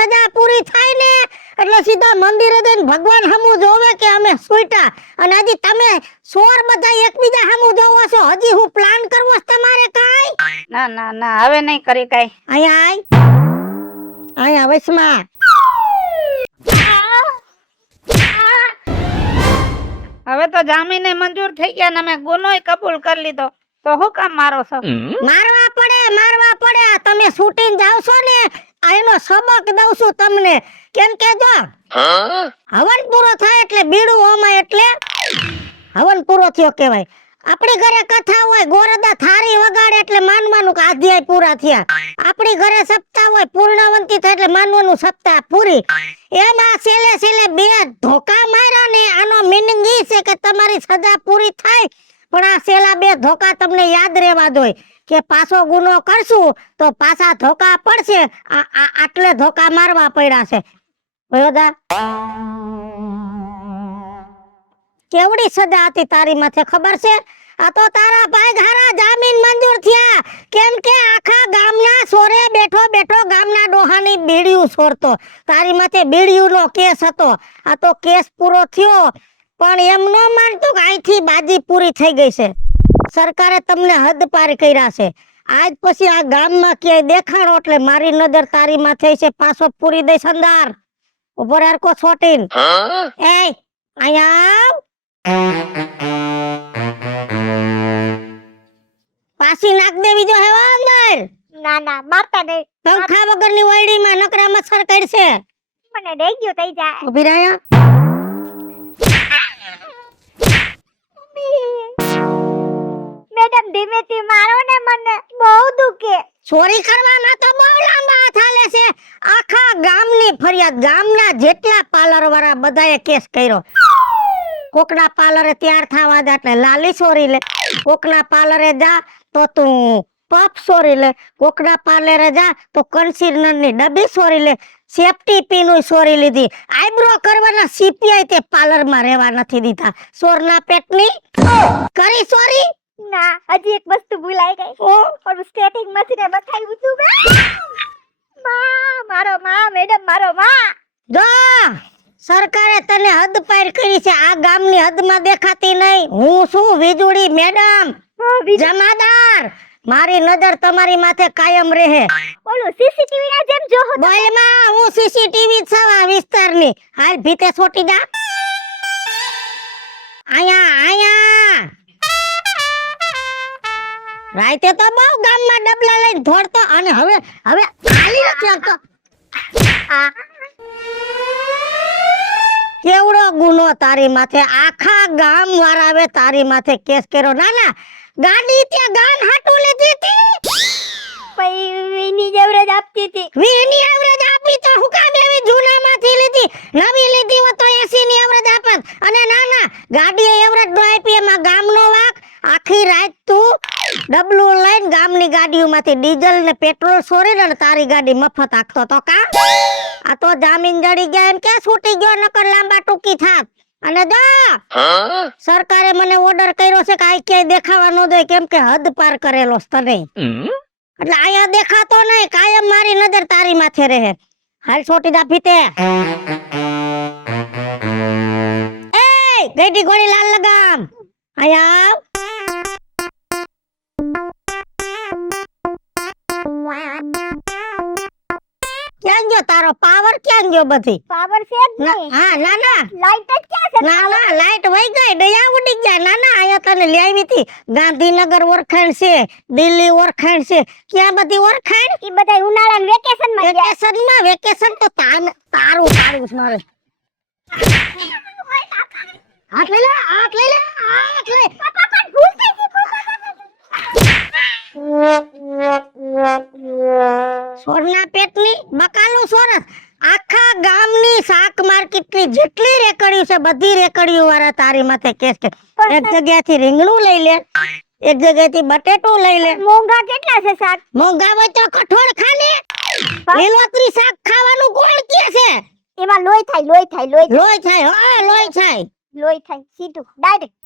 સજા પૂરી થાય ને એટલે સીધા મંદિરે જઈને ભગવાન હમુ જોવે કે અમે સુઈટા, અને હજી તમે સોર બધા એકબીજા હમુ જોવો છો. હજી હું પ્લાન કરવો છે તમારે કાઈ? ના ના ના હવે નહીં કરી કાઈ. અહીંયા વસમાં હવે તો જામીને મંજૂર થઈ ગયા ને અમે ગુનોય કબૂલ કરી લીધો, તો હું કામ મારો છો? મારવા પડે. તમે શૂટિંગ જાવ છો ને, આનો સબક દઉં છું તમને. કેમ કે જો હવન પૂરો થાય એટલે બીડું ઓમાય, એટલે હવન પૂરો થયો કહેવાય. આપણી ઘરે કથા હોય, ગોરદા થારી વગાડે એટલે માનવાનું કે અધ્યાય પૂરા થયા. આપણી ઘરે સપ્તાહ હોય, પૂર્ણાવંતી થાય એટલે માનવાનું સપ્તાહ પૂરી. એમાં છેલ્લે બે ધોકા માર્યા ને આનો મીનિંગ ઈ છે કે તમારી સજા પૂરી થાય, પણ આ છેલ્લા બે ધોકા તમને યાદ રહેવા જોઈએ કે પાછો ગુનો કરશું તો પાછા ધોકા પડશે. આટલે ધોકા મારવા પડ્યા છે. બરોબર, કેવડી સજા હતી તારી માથે ખબર છે? આ તો તારા ભાઈ ઘારા જામીન મંજૂર થયા, કેમ કે આખા ગામના સોરે બેઠો ગામના ડોહાની બીડીયું છોડતો. તારી માથે બીડીયુંનો કેસ હતો. આ તો કેસ પૂરો થયો, પણ એમ ન માનતું કે અહીંથી બાજી પૂરી થઈ ગઈ છે. સરકારે તમને હદ પાર કર્યા છે. આજ પછી આ ગામમાં ક્યાંય દેખાડો એટલે મારી નજર તારી માથે છે. પાછો પૂરી દઈશ અંદર. ઉપર હરકો છોટીન એ અહીંયા પાછી નાખ દેવી જો હેવા અંદર. ના મારતા નહીં. પંખા વગરની વાડીમાં નકરા મચ્છર કડશે. મને ડઈ ગયો થઈ જાય. ઊભી રહ્યા. મેડમ ધીમેથી મારો ને, મને બહુ દુખે. ચોરી કરવામાં તો બહુ લાંબા થાલે છે. આખા ગામની ફરિયાદ, ગામના જેટલા પાર્લર વાળા બધાએ કેસ કર્યો. કોકના પાર્લરે તૈયાર થવા જા એટલે લાલી ચોરી લે, કોકના પાર્લરે જા તો તું પફ ચોરી લે, કોકના પાર્લરે જા તો કન્સીલર ની ડબ્બી ચોરી લે, સેફટી પિન ચોરી લીધી. આઈબ્રો કરવાના સીપીઆઈ તે પાર્લરમાં રહેવા નથી દીધા. ચોરના પેટની કરી ચોરી. ના, હજી એક વસ્તુ ભૂલાઈ ગઈ. ઓલું સ્ટેટિંગ મશીને બતાવ્યું તું મે. મારો મેડમ મારો જો સરકારે તને હદ પાર કરી છે. આ ગામની હદમાં દેખાતી નહીં. હું છું વીજળી મેડમ, જમાદાર. મારી નજર તમારી માથે કાયમ રહે. ઓલું સીસીટીવી ના જેમ જો. બોલમાં હું સીસીટીવી છું આ વિસ્તારની. હાલ ભીતે છોટી જા. આયા રાતે તો બહુ ગામમાં ડબલા લઈને દોડતો, અને હવે ખાલી નથી આવતો. કેવડો ગુનો તારી માથે. આખા ગામ વાળાએ તારી માથે કેસ કર્યો. ના ગાડી ત્યાં ગાન હાટુ લીધી હતી. વીની એવરેજ આપતી હતી. વીની એવરેજ આપી તો હું કામ એવી જૂનામાંથી લીધી? નવી લીધી હોત તો 80 ની એવરેજ આપત. અને ના ગાડીએ એવરેજ નો આપી, એમાં ગામનો વાક. આખી રાત તું ડબલું લઈને ગામની ગાડીઓમાંથી ડીઝલ ને પેટ્રોલ સોરીને તારી ગાડી મફત આખતો તો કા? આ તો જામીન જડી ગયા એમ કે છૂટી ગયો, નકર લાંબા ટૂંકી થાત. અને જો સરકારે મને ઓર્ડર કર્યો છે કે આ ક્યાંય દેખાવા ન દે, કેમ કે હદ પાર કરેલો તને. એટલે આયા દેખાતો નહીં, કાયમ મારી નજર તારી માથે રહે. હાલ છોટી દા ફીતે. એ ગઈડી ગોળી લાલ લગામ. આયા ક્યાં ગયો તારો પાવર? ક્યાં ગયો? બધી પાવર છે જ નહીં. હા ના લાઈટ જ ક્યાં છે? ના લાઈટ વહી ગઈ, ડયા ઉડી ગયા. ના આયા તને લઈ આવી હતી. ગાંધીનગર ઓરખાણ છે, દિલ્હી ઓરખાણ છે, ક્યાં બધી ઓરખાણ? ઈ બધા ઉનાળાના વેકેશનમાં વેકેશન તો તારું છે મારે. હાથ લઈ લે. પાપા પણ ભૂલ થઈ ગઈ. સોરના પેટની બકાલું સોરસ. આખા ગામની શાક માર્કેટની જેટલી રેકડીઓ છે બધી રેકડીઓ વાળા તારી માથે કેસ કે. એક જગ્યાથી રીંગણું લઈ લે, એક જગ્યાથી બટેટું લઈ લે. મોંઘા કેટલા છે શાક? મોંઘા હોય તો કઠોળ ખા લે. લીલોતરી શાક ખાવાનું કોણ કહે છે? એમાં લોહી થાય. લોહી થાય સીધું ડાયરેક્ટ.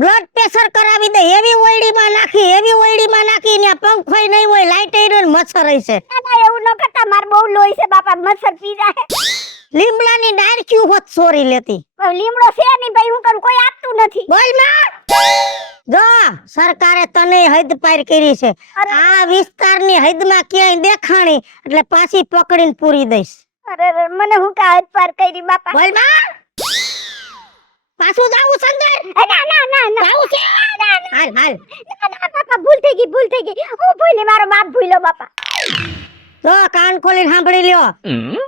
બ્લડ પ્રેશર કરાવી દે. એવી ઓયડીમાં નાખી ને પંખોય નહીં હોય, લાઈટ ને મચ્છર હશે. ના એવું ન કરતા, માર બહુ લોહી છે બાપા, મચ્છર પી જાય. લીમડાની ડાળ ક્યું હોત ચોરી લેતી. પણ લીમડો છે નહીં ભાઈ, હું કરું, કોઈ આપતું નથી. બોલ માં. જો સરકારે તને હદ પાર કરી છે. આ વિસ્તારની હદમાં ક્યાંય દેખાણી એટલે પાછી પકડીને પૂરી દઈશ. અરે મને હું કા હદ પાર કરી બાપા. બોલ માં. પાછું જાવું સંદર. ના ના ના ના જાવું છે. ના હાલ હાલ. ના બાપા, ભૂલ થઈ ગઈ. હું ભૂલી, મારો બાપ ભૂલ્યો બાપા. તો કાન ખોલીને સાંભળી લ્યો.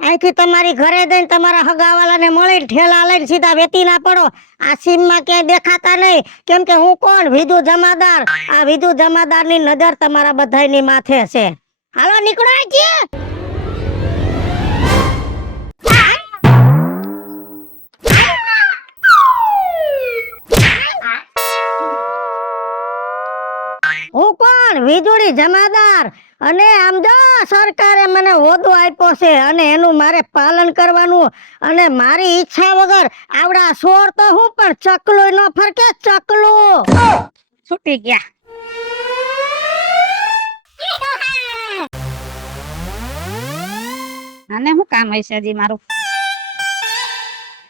અહીંથી તમારી ઘરે જઈને તમારા હગાવાલાને મળી ઠેલા લઈને સીધા વેતી ના પડો. આ સીમમાં ક્યાંય દેખાતા નહીં, કેમ કે હું કોણ? વિધુ જમાદાર. આ વિધુ જમાદારની નજર તમારા બધાયની માથે છે. હાલો નીકળો અહીંથી. હું કોણ? વીજળી જમાદાર. અને આમ જો સરકારે મને હોદ્દો આપ્યો છે અને એનું મારે પાલન કરવાનું. અને મારી ઈચ્છા વગર આવડા સોર તો હું પણ ચકલું ન ફરકે. ચકલું છૂટી ગયા. આને શું કામ હશે હજી મારું?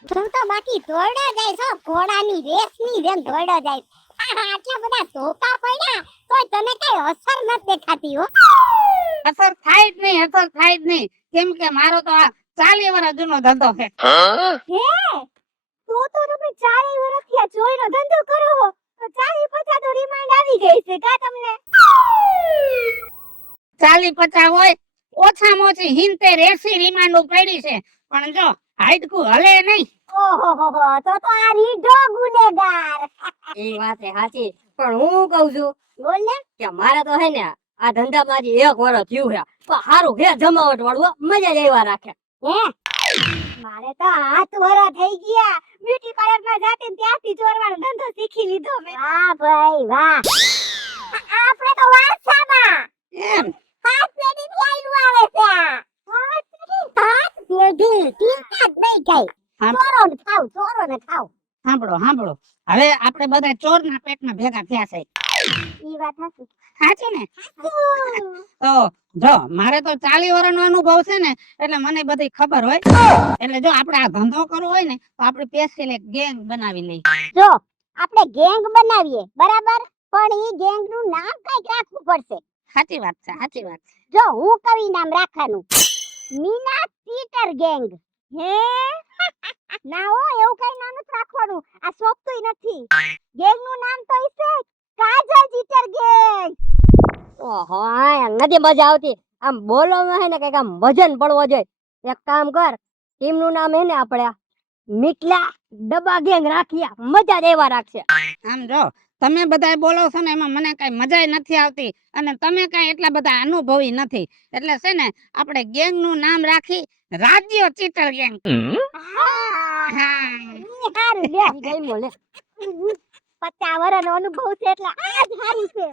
તું તો બાકી દોડો જાય છો, ઘોડાની રેસની જેમ દોડો જાય. આટલા બધા ધોકા પડ્યા તોય તને કઈ અસર નથી દેખાતી હો. અસર થાય જ નહીં. કેમ કે મારો તો આ 40 વર્ષ જૂનો ધંધો છે. હે તું તો તમે 40 વર્ષથી આ ચોરીનો ધંધો કરો હો, તો 40-50 તો રિમાન્ડ આવી ગઈ છે કા તમને? 40-50 હોય, ઓછામાં ઓછી 70-80 રિમાન્ડ પડી છે. પણ જો હાઈડકું હલે નહીં. ઓહો તો આ રીઢો ગુનેગાર. એ વાત છે સાચી, પણ હું કહું છું બોલ ને. કે મારે તો હે ને આ ધંધામાં હજી 1 વર્ષ થયું છે, પણ સારું ઘેર જમાવટ વાળું મજા જ આવ્યા રાખે. હે મારે તો 8 વર્ષ થઈ ગયા. બ્યુટી પાર્લરમાં જાતી ને ત્યાંથી ચોરવાનો ધંધો શીખી લીધો મેં. વાહ ભાઈ વાહ. આપણે તો વારસામાં એમ 5 પેઢીથી આયલું આવે છે આ. 5 પેઢી ચિંતા જ નહીં કઈ. આમ. ચોરો ને ખાવ. સાંભળો. હવે આપણે બધા ચોરના પેટમાં ભેગા થયા છે. ઈ વાત સાચી. સાચું ને? તો જો મારે તો 40 વર્ષનો અનુભવ છે ને, એટલે મને બધી ખબર હોય. એટલે જો આપણે આ ધંધો કરવો હોય ને, તો આપણે પેસ્ટેલ એક ગેંગ બનાવી લઈએ. જો આપણે ગેંગ બનાવીએ બરાબર, પણ ઈ ગેંગ નું નામ કઈક રાખવું પડશે. સાચી વાત છે. જો હું કવિ નામ રાખવાનું, મીના ચીટર ગેંગ. હે ના હો, એવું કઈ નામ નથી રાખવાનું. આ સોંપતુંય નથી. ગેંગ નું નામ તો છે કાજલ ચીટર ગેંગ. ઓહો આ નથી મજા આવતી. આમ બોલવામાં હે ને કઈક આમ વજન પડવો જોઈએ. એક કામ કર, ટીમ નું નામ હે ને આપણે મીટલા ડબ્બા ગેંગ રાખીએ, મજા જ આવ્યા રાખશે. આમ જો તમે બધા બોલો છો ને, એમાં મને કઈ મજા નથી આવતી, અને તમે કઈ એટલા બધા અનુભવી નથી. એટલે છે ને આપણે ગેંગ નું નામ રાખી રાજ્ય ચીટર ગેંગ. હારું લે. ગઈ મોલે 50 વર્ષનો અનુભવ છે એટલે આ જ હારું છે.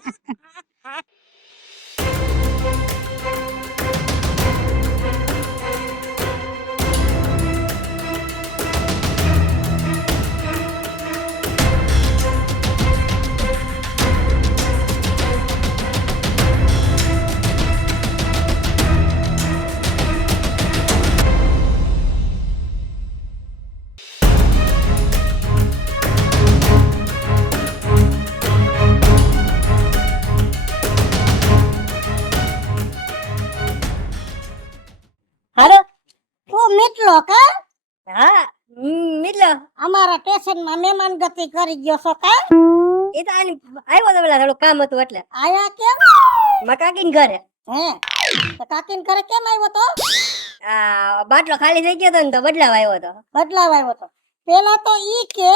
હાલો. તું મીટલો કા? હા મિતલો, અમારા સ્ટેશનમાં મહેમાન ગતિ કરી ગયો છો કા? એ તો આની આવ્યો તો પેલા થોડું કામ હતું એટલે આયા કેમ? મારા કાકીને ઘરે. હે તો કાકીન ઘરે કેમ આવ્યો તો? આ બાટલો ખાલી થઈ ગયો તો ને, તો બદલાવ આવ્યો હતો. બદલાવ આવ્યો તો. પેલા તો ઈ કે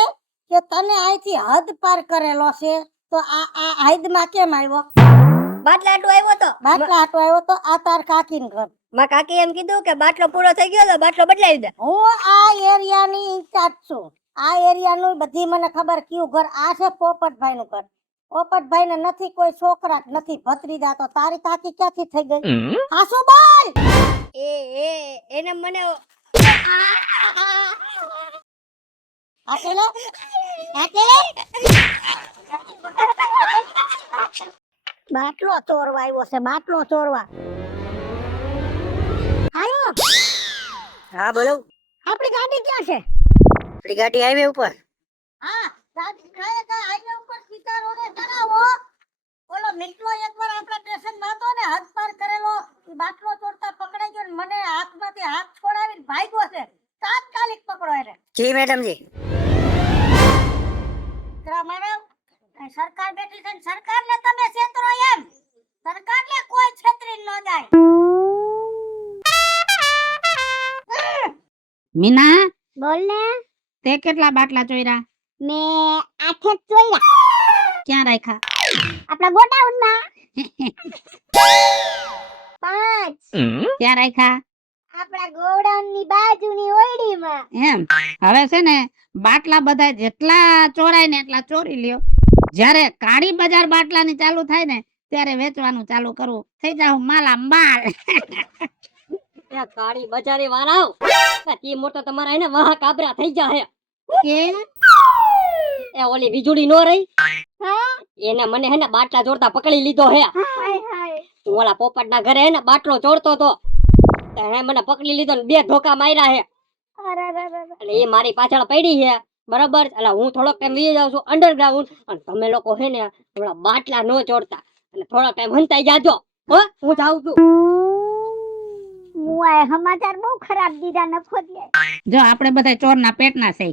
તને અહીંથી હદ પાર કરેલો છે, તો આ હદમાં કેમ આવ્યો? બાટલા આટલું આવ્યો તો. બાટલા હાટો આવ્યો તો આ તાર કાકીન ઘર. મારા કાકી એમ કીધું કે બાટલો પૂરો થઈ ગયો તો બાટલો બદલાવી દે. હું આ એરિયાની ઇન્ચાર્જ છું. આ એરિયાનું બધી મને ખબર કયું ઘર. આ છે પોપટભાઈ નું ઘર. પોપટભાઈ ને નથી કોઈ છોકરા, નથી ભત્રીજા, તો તારી કાકી ક્યાંથી થઈ ગઈ? હાસુ બોલ. એને મને આ પેલો બાટલો ચોરવા આવ્યો છે, બાટલો ચોરવા. હાલો, હા બોલો. આપણી ગાડી ક્યાં છે? આપણી ગાડી હાઈવે ઉપર. હા, ગાડી કાંઈ હાઈવે ઉપર સીધા રોડે ચડાવો. ઓલો મિત્લો એકવાર આપણા સ્ટેશનમાં હતો ને, હાથ પાર કરેલો, ઈ બાટલો ચોરતા પકડાઈ ગયો ને મને હાથમાંથી હાથ છોડાવીને ભાગ્યો છે. તાત્કાલિક પકડો એને. જી મેડમજી. મેડમ, સરકાર બેઠી છે ને સરકારને તમે છેતરો એમ. સરકારને કોઈ છેતરી ન જાય. મીના, બોલ ને. તે કેટલા બાટલા ચોર્યા? મેં 8 જ જોયા ક્યાં રાખ્યા? આપણા ગોડાઉનમાં. 5 ક્યાં રાખ્યા? આપણા ગોડાઉનની બાજુની ઓરડીમાં. એમ. હવે છે ને બાટલા બધા જેટલા ચોરાય ને એટલા ચોરી લ્યો. જ્યારે કાળી બજાર બાટલાની ચાલુ થાય ને ત્યારે વેચવાનું ચાલુ કરવું. થઈ જાવ માલા માલ. એ કાળી બજારી વાળાઓ, તી મોટો તમારા એને વાહ કાબરા થઈ ગયા હે. કેમ? એ ઓલી વીજળી નો રહી, હા એને મને હે ને બાટલા ચોરતા પકડી લીધો હે. હાય હાય. હું ઓલા પોપટના ઘરે હે ને બાટલો ચોરતો તો, તો એને મને પકડી લીધો ને 2 ધોકા માર્યા હે. અરે રે રે. એટલે એ મારી પાછળ પડી છે બરાબર. એટલે હું થોડોક ટાઈમ વી જાઉં છું અંડરગ્રાઉન્ડ, અને તમે લોકો હે ને હમણાં બાટલા નો ચોરતા, એટલે થોડોક ટાઈમ હંતાઈ જાજો હો. હું જાઉં છું. હું આ સમાચાર બહુ ખરાબ દીધા નફો દે. જો આપણે બધા ચોરના પેટના છે,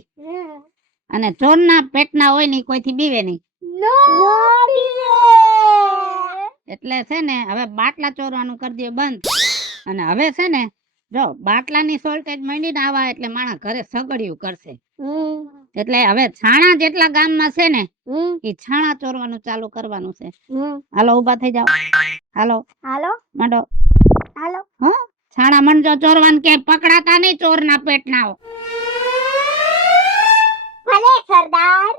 અને ચોરના પેટના હોય ને ઈ કોઈથી બીવે નહીં. નો એટલે છે ને હવે બાટલા ચોરવાનું કરી દે બંધ. અને હવે છે ને જો બાટલાની શોર્ટેજ માંડીને આવા એટલે માણસ ઘરે સગડિયું કરશે. એટલે હવે છાણા જેટલા ગામમાં છે ને ઈ છાણા ચોરવાનું ચાલુ કરવાનું છે. હાલો ઊભા થઈ જાઓ. હાલો હાલો માંડો. હાલો. છાણા મંડો ચોરવાનું કે પકડાતા નહીં ચોરના પેટના. ભલે સરદાર.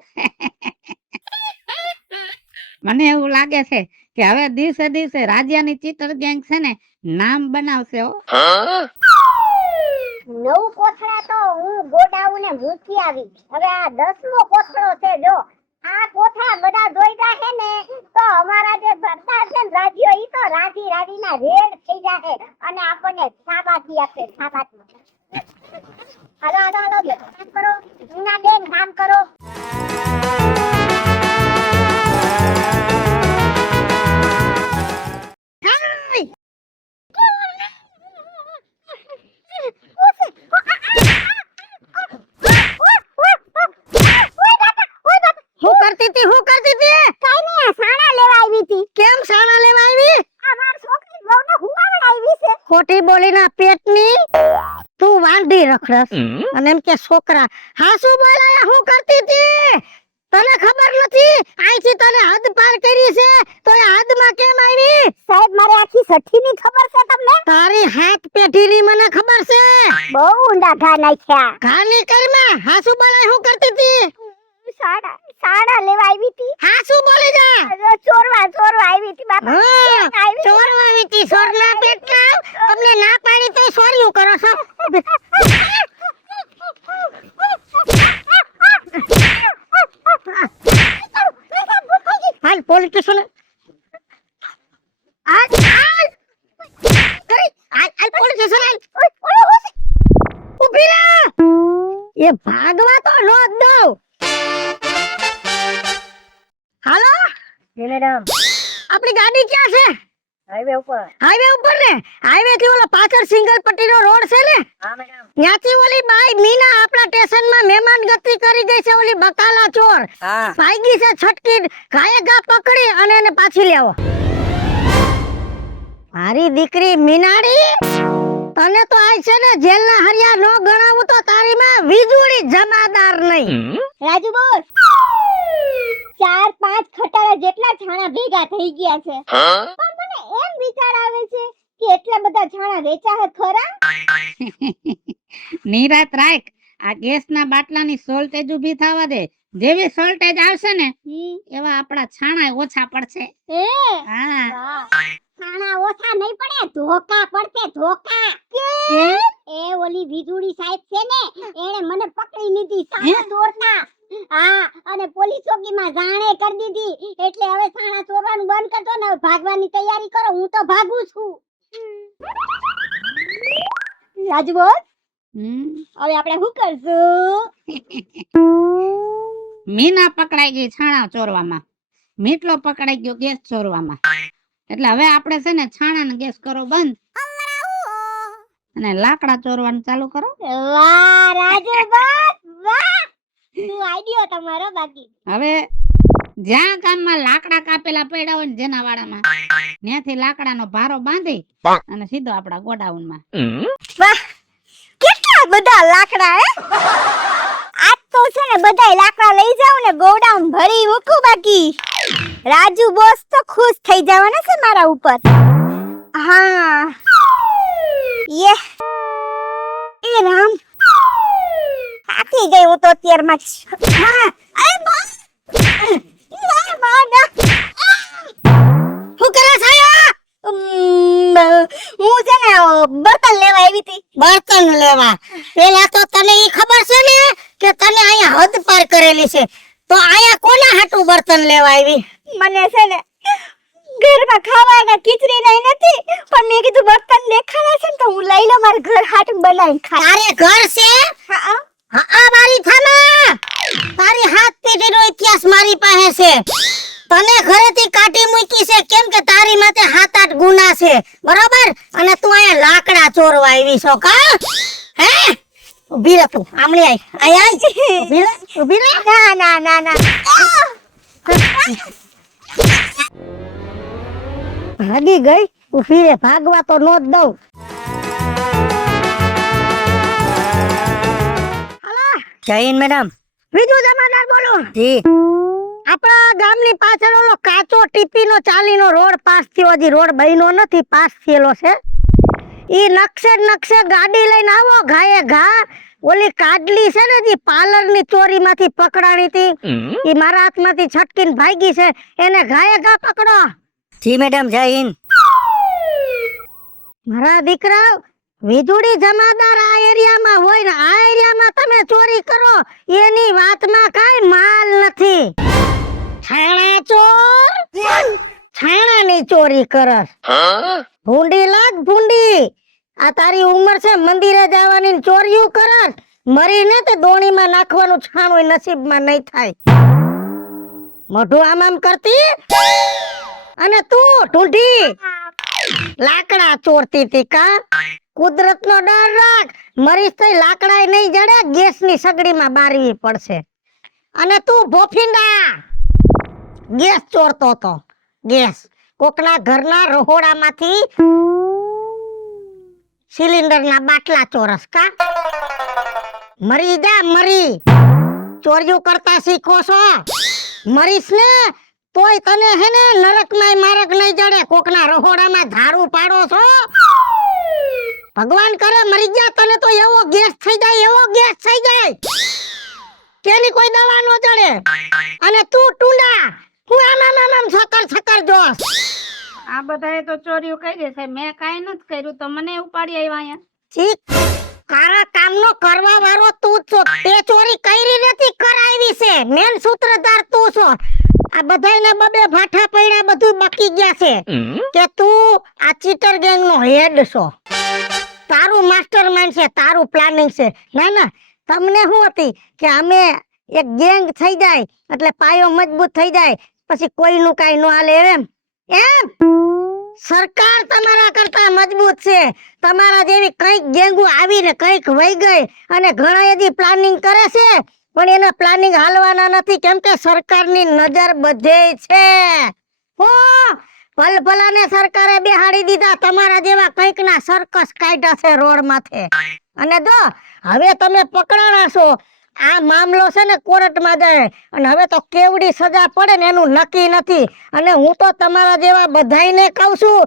મને એવું લાગે છે કે હવે દિવસે દિવસે રાજ્યની ચીટર ગેંગ છે ને નામ બનાવશે હો. નવ કોથળા તો હું ગોડાઉને મૂકી આવી. હવે આ 10મો કોથળો છે. જો આ કોથળા બધા જોઈતા છે ને તો અમારા જે સરદાર છે ને રાજ્યો ઈ તો રાજી રાજીના રેડ થઈ જાશે અને આપણને શાબાશી આપશે. શાબાશી. હાલો હાલો હાલો કામ કરો. જૂના બેન કામ કરો. હું કરતી હતી? કાઈ નહીં, આ સાણા લેવા આવી હતી. કેમ સાણા લેવા આવી? આ મારી છોકરી બહુને હુવાવડાવી છે. ખોટી બોલીના પેટની તું વાંઢી રખડસ અને એમ કે છોકરા. હા શું બોલાયા? હું કરતી હતી? તને ખબર નથી? આઈથી તને હદ પાર કરી છે તો એ હદમાં કેમ આવી? સાહેબ મારે આખી સઠ્ઠીની ખબર છે તમને? તારી હાથ પેઢીની મને ખબર છે. બહુ ઊંડા ઘા નાખ્યા. ખાલી કરમાં હા શું બોલાય? હું કરતી હતી? સાડા લેવા આવી હતી. હા શું બોલી જા? ચોરવા આવી હતી બાપા. હા ચોરવા આવી હતી. સોરના પેટના તમને ના પાડી તો સોર્યું કરો છો. હાલ પોલીસ સ્ટેશન. હાલ પોલીસ સ્ટેશન. ઊભી રહે. એ ભાગવા તો નો જ દઉં. હાલો મેડમ, આપણી ગાડી ક્યાં છે? હાઈવે ઉપર. હાઈવે ઉપર ને? હાઈવે થી ઓલો પાછળ સિંગલ પટ્ટીનો રોડ છે ને, હા મેડમ. ત્યાંથી ઓલી બાઈ મીના આપણા સ્ટેશનમાં મહેમાન ગતિ કરી ગઈ છે. ઓલી બકાલા ચોર હા. ભાગી છે છટકી. ગાયે ગા પકડી અને એને પાછી લેવો. મારી દીકરી મીનાડી, તને તો આય છે ને જેલના હરિયા નો ગણાવું તો તારી માં વીજળી જમાદાર નહીં. રાજુ બોસ 4-5 ખટારા જેટલા છાણા ભેગા થઈ ગયા છે. પણ મને એમ વિચાર આવે છે કે એટલા બધા છાણા વેચાય ખરા? નિરાત રાખ. આ ગેસના બાટલાની શોર્ટેજ ઊભી થવા દે. જેવી શોર્ટેજ આવશે ને એવા આપણા છાણા ઓછા પડશે. હા છાણા ઓછા નહીં પડે, ધોકા પડશે. ધોકા એ ઓલી વીજળી સાહેબ છે ને, એણે મને પકડી લીધી છાણા દોરતા. હા અને પોલીસ ચોકીમાં જાણે કરી દીધી એટલે હવે સાણા ચોરવાનું બંધ કરતો ને હવે ભાગવાની તૈયારી કરો હું તો ભાગું છું રાજુ બોસ હવે આપણે શું કરશું મીના પકડાઈ ગઈ છાણા ચોરવામાં, મીટલો પકડાઈ ગયો ગેસ ચોરવામાં. એટલે હવે આપણે છે ને છાણા ને ગેસ કરો બંધ અને લાકડા ચોરવાનું ચાલુ કરો. વાહ રાજુ બોસ વાહ શું આઈડિયો તમારો બાકી હવે જ્યાં ગામમાં લાકડા કાપેલા પડ્યા હોય ને જેના વાડામાં ત્યાંથી લાકડાનો ભારો બાંધી અને સીધો આપડા ગોડાઉનમાં. વાહ કેટલા બધા લાકડા હે આજ તો છે ને બધાય લાકડા લઈ જાવ ને ગોડાઉન ભરી મૂકું બાકી રાજુ બોસ તો ખુશ થઈ જવાના છે મારા ઉપર હા યે એ રામ આખી ગઈ હું તો અત્યારમાં હા અરે બોસ ના માના શું કરે છે હું છે ને બર્તન લેવા આવી હતી બર્તન લેવા? પેલા તો તને ઈ ખબર છે ને કે તને અહીંયા હદ પાર કરેલી છે, તો અહીંયા કોના હાટું બર્તન લેવા આવી? મને છે ને ઘરમાં ખાવાના ખીચડી નહીં નથી પણ મેં કીધું બર્તન દેખાડા છે ને તો હું લઈ લઉં મારા ઘર હાટું બનાવીને ખા તારે ઘર છે? હા હા મારી થામા તારી હાથ પેઢીનો ઇતિહાસ મારી પાસે છે. તને ઘરેથી કાઢી મૂકી છે કેમ કે તારી માથે 7-8 ગુના છે, બરોબર? અને તું અહીંયા લાકડા ચોરવા આવી છો કા? હે ઊભી રહે તું, આમળી આય ઊભી રહે. ના ના ના ના ભાગી ગઈ, ઊભી રહે, ભાગવા તો નો જ દઉં. જય હિન્દ મેડમ. બીજું જમાદાર બોલો. જી. આપણા ગામની પાછળ ઓલો કાચો ટીપીનો ચાલીનો રોડ પાસ થયો, હજી રોડ બન્યો નથી, પાસ થયેલો છે. ઈ નકશે ગાડી લઈને આવો ઘાએ ઘા. ઓલી કાડલી છે ને જે પાર્લરની ચોરીમાંથી પકડાણી હતી, ઈ મારા હાથમાંથી છટકીને ભાગી છે, એને ઘાએ ઘા પકડો. જી મેડમ, જય હિન્દ. મારા દીકરા વીજળી જમાદાર આ એરિયામાં હોય ને આ એરિયામાં તમે ચોરી કરો એની વાતમાં કાઈ માલ નથી. છાણા ચોર છાણાની ચોરી કરસ. ભૂંડી લાગ ભૂંડી. આ તારી ઉંમર છે મંદિરે જવાની ને ચોરીયું કરસ? મરીને તે દોણીમાં નાખવાનું છાણું નસીબમાં નહીં થાય. મોઢું આમ કરતી. અને તું ઢૂંઢી લાકડા ચોરતી હતી કા? કુદરતનો ડર રાખ, મરીશ તો લાકડા નહીં જડે, ગેસની સગડીમાં બારવી પડશે. અને તું ભોફિંડા ગેસ ચોરતો તો, ગેસ કોકના ઘરના રહોડામાંથી સિલિન્ડરના બાટલા ચોરસ કા? મરી જા મરી. ચોરીઓ કરતા શીખો છો, મરીશ ને તોય તને હે ને નરકમાં મારક નહીં જડે. કોકના રહોડામાં ધારું પાડો છો, ભગવાન કરે મરી જા, તને તો એવો ગેસ થઈ જાય, એવો ગેસ થઈ જાય તેની કોઈ દવા નો ચડે. અને તું ટુંડા હું આમ છકર જોસ. આ બધાએ તો ચોરીઓ કરી છે, મેં કાઈ નથી કર્યું તો મને ઉપાડી આવ્યા અહીંયા. ઠીક, કારા કામનો કરવા વાળો તું છો. તે ચોરી કરી નથી, કરાવી છે. મેન સૂત્રધાર તું છો. આ બધાયને બબે ભાઠા પડ્યા, બધું બકી ગયા છે કે તું આ ચીટર ગેંગ નો હેડ છો. તારું માસ્ટરમાઇન્ડ છે, તારું પ્લાનિંગ છે. ના ના, તમને શું હતી કે અમે એક ગેંગ થઈ જાય એટલે પાયો મજબૂત થઈ જાય, પછી કોઈનું કાઈ નો હાલે એમ. સરકાર તમારા કરતા મજબૂત છે. તમારા જેવી કઈક ગેંગો આવીને કઈક વહી ગઈ અને ઘણા એજી પ્લાનિંગ કરે છે, પણ એના પ્લાનિંગ હાલવાના નથી કેમ કે સરકારની નજર બધે છે. હો ભલભલાને સરકારે બેહાડી દીધા, તમારા જેવા કઈક ના સર્કસ કાઢ્યા છે રોડ માથે. અને જો હવે તમે પકડાણા છો, આ મામલો છે ને કોર્ટમાં જાય અને હવે તો કેવડી સજા પડે ને એનું નક્કી નથી. અને હું તો તમારા જેવા બધાયને કહું છું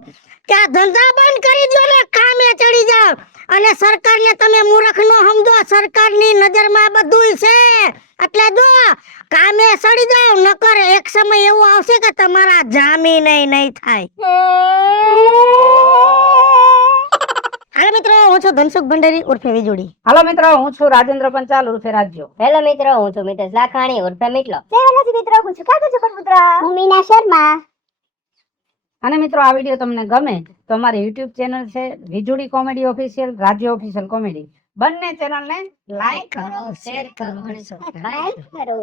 કે આ ધંધા બંધ કરી દો ને કામે ચડી જાવ. અને સરકારને તમે મૂર્ખ નો સમજો, સરકારની નજરમાં બધુંય છે. એટલે જો કામે ચડી જાવ, નકર એક સમય એવો આવશે કે તમારા જામીન નહીં થાય. હાલો મિત્રો, હું છું ધનસુખ ભંડારી ઉર્ફે વીજળી. હાલો મિત્રો, હું છું રાજેન્દ્ર પંચાલ ઉર્ફે રાજ્યો. હેલો મિત્રો, હું છું મિતેશ લાખાણી ઉર્ફે મિટલો. જય મિત્રો, હું છું કાકા પુત્ર. હું મીના શર્મા. અને મિત્રો, આ વિડીયો તમને ગમે તો અમારી YouTube ચેનલ છે વીજળી કોમેડી ઓફિશિયલ, રાજ્ય ઓફિશિયલ કોમેડી. બંને ચેનલને લાઈક કરો, શેર કરો અને સબસ્ક્રાઇબ લાઈક કરો.